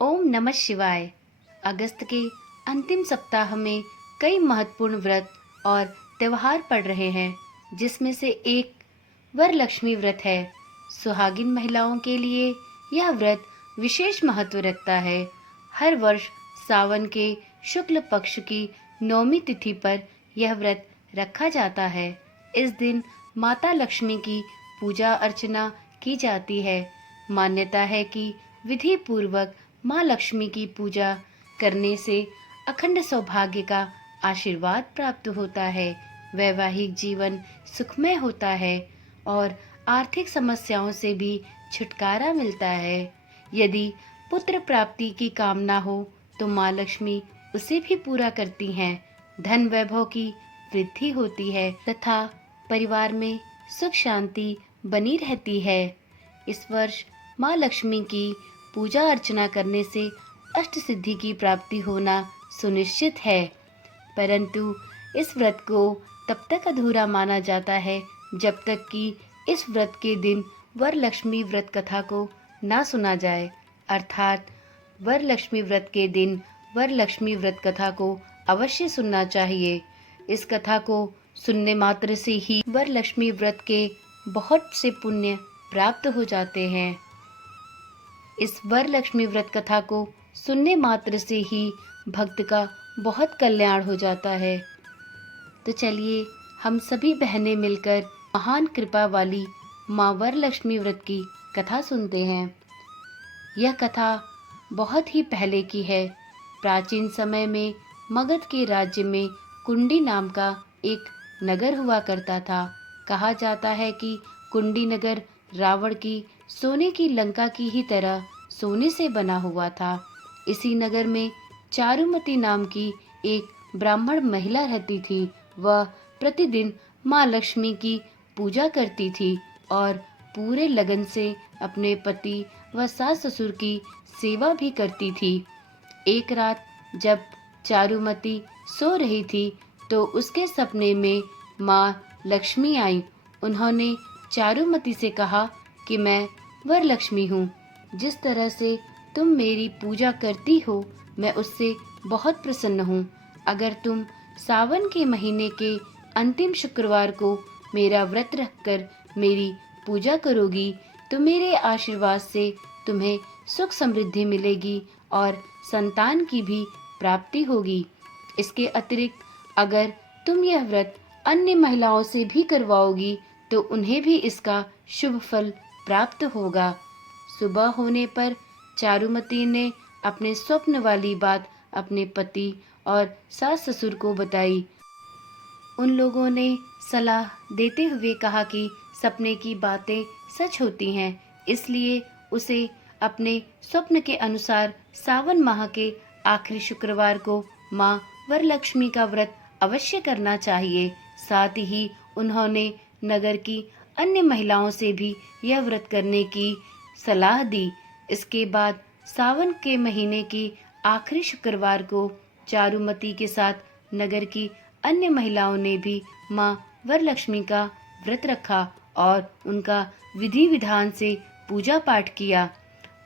ओम नमः शिवाय। अगस्त के अंतिम सप्ताह में कई महत्वपूर्ण व्रत और त्योहार पड़ रहे हैं, जिसमें से एक वरलक्ष्मी व्रत है। सुहागिन महिलाओं के लिए यह व्रत विशेष महत्व रखता है। हर वर्ष सावन के शुक्ल पक्ष की नौमी तिथि पर यह व्रत रखा जाता है। इस दिन माता लक्ष्मी की पूजा अर्चना की जाती है। मान्यता है कि विधि पूर्वक माँ लक्ष्मी की पूजा करने से अखंड सौभाग्य का आशीर्वाद प्राप्त होता है, वैवाहिक जीवन सुखमय होता है और आर्थिक समस्याओं से भी छुटकारा मिलता है। यदि पुत्र प्राप्ति की कामना हो तो माँ लक्ष्मी उसे भी पूरा करती हैं। धन वैभव की वृद्धि होती है तथा परिवार में सुख शांति बनी रहती है। इस वर्ष माँ लक्ष्मी की पूजा अर्चना करने से अष्ट सिद्धि की प्राप्ति होना सुनिश्चित है, परंतु इस व्रत को तब तक अधूरा माना जाता है जब तक कि इस व्रत के दिन वरलक्ष्मी व्रत कथा को ना सुना जाए। अर्थात वरलक्ष्मी व्रत के दिन वरलक्ष्मी व्रत कथा को अवश्य सुनना चाहिए। इस कथा को सुनने मात्र से ही वरलक्ष्मी व्रत के बहुत से पुण्य प्राप्त हो जाते हैं। इस वरलक्ष्मी व्रत कथा को सुनने मात्र से ही भक्त का बहुत कल्याण हो जाता है। तो चलिए हम सभी बहनें मिलकर महान कृपा वाली माँ वरलक्ष्मी व्रत की कथा सुनते हैं। यह कथा बहुत ही पहले की है। प्राचीन समय में मगध के राज्य में कुंडी नाम का एक नगर हुआ करता था। कहा जाता है कि कुंडी नगर रावण की सोने की लंका की ही तरह सोने से बना हुआ था। इसी नगर में चारुमती नाम की एक ब्राह्मण महिला रहती थी। वह प्रतिदिन माँ लक्ष्मी की पूजा करती थी और पूरे लगन से अपने पति व सास ससुर की सेवा भी करती थी। एक रात जब चारुमती सो रही थी तो उसके सपने में माँ लक्ष्मी आई। उन्होंने चारुमती से कहा कि मैं वरलक्ष्मी हूँ। जिस तरह से तुम मेरी पूजा करती हो मैं उससे बहुत प्रसन्न हूँ। अगर तुम सावन के महीने के अंतिम शुक्रवार को मेरा व्रत रखकर मेरी पूजा करोगी तो मेरे आशीर्वाद से तुम्हें सुख समृद्धि मिलेगी और संतान की भी प्राप्ति होगी। इसके अतिरिक्त अगर तुम यह व्रत अन्य महिलाओं से भी करवाओगी तो उन्हें भी इसका शुभ फल प्राप्त होगा। सुबह होने पर चारुमती ने अपने स्वप्न वाली बात अपने पति और सास ससुर को बताई। उन लोगों ने सलाह देते हुए कहा कि सपने की बातें सच होती हैं, इसलिए उसे अपने स्वप्न के अनुसार सावन माह के आखिरी शुक्रवार को माँ वरलक्ष्मी का व्रत अवश्य करना चाहिए। साथ ही उन्होंने नगर की अन्य महिलाओं से भी यह व्रत करने की सलाह दी। इसके बाद सावन के महीने के आखिरी शुक्रवार को चारुमती के साथ नगर की अन्य महिलाओं ने भी माँ वरलक्ष्मी का व्रत रखा और उनका विधि विधान से पूजा पाठ किया।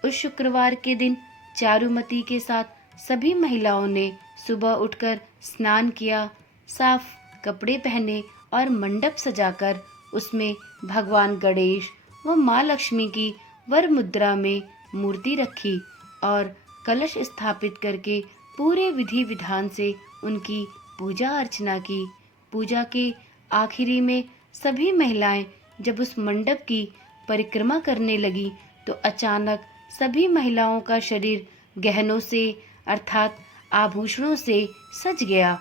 उस शुक्रवार के दिन चारुमती के साथ सभी महिलाओं ने सुबह उठकर स्नान किया, साफ कपड़े पहने और मंडप सजाकर उसमें भगवान गणेश व माँ लक्ष्मी की वर मुद्रा में मूर्ति रखी और कलश स्थापित करके पूरे विधि विधान से उनकी पूजा अर्चना की। पूजा के आखिरी में सभी महिलाएं जब उस मंडप की परिक्रमा करने लगी तो अचानक सभी महिलाओं का शरीर गहनों से अर्थात आभूषणों से सज गया।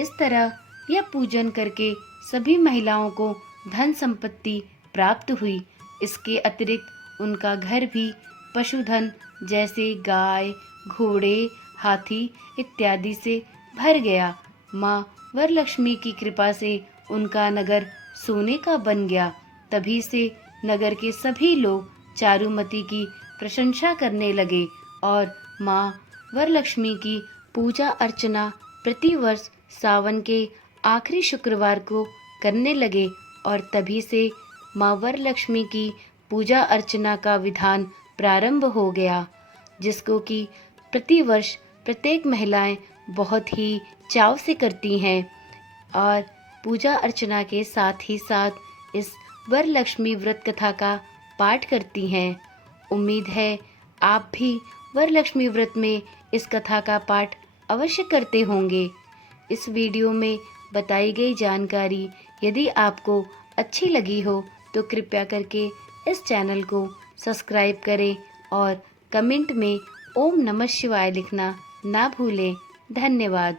इस तरह यह पूजन करके सभी महिलाओं को धन संपत्ति प्राप्त हुई। इसके अतिरिक्त उनका घर भी पशुधन जैसे गाय, घोड़े, हाथी इत्यादि से भर गया। माँ वरलक्ष्मी की कृपा से उनका नगर सोने का बन गया। तभी से नगर के सभी लोग चारुमती की प्रशंसा करने लगे और माँ वरलक्ष्मी की पूजा अर्चना प्रतिवर्ष सावन के आखिरी शुक्रवार को करने लगे और तभी से माँ वरलक्ष्मी की पूजा अर्चना का विधान प्रारंभ हो गया। जिसको कि प्रतिवर्ष प्रत्येक महिलाएं बहुत ही चाव से करती हैं और पूजा अर्चना के साथ ही साथ इस वरलक्ष्मी व्रत कथा का पाठ करती हैं। उम्मीद है आप भी वरलक्ष्मी व्रत में इस कथा का पाठ अवश्य करते होंगे। इस वीडियो में बताई गई जानकारी यदि आपको अच्छी लगी हो तो कृपया करके इस चैनल को सब्सक्राइब करें और कमेंट में ओम नमः शिवाय लिखना ना भूलें। धन्यवाद।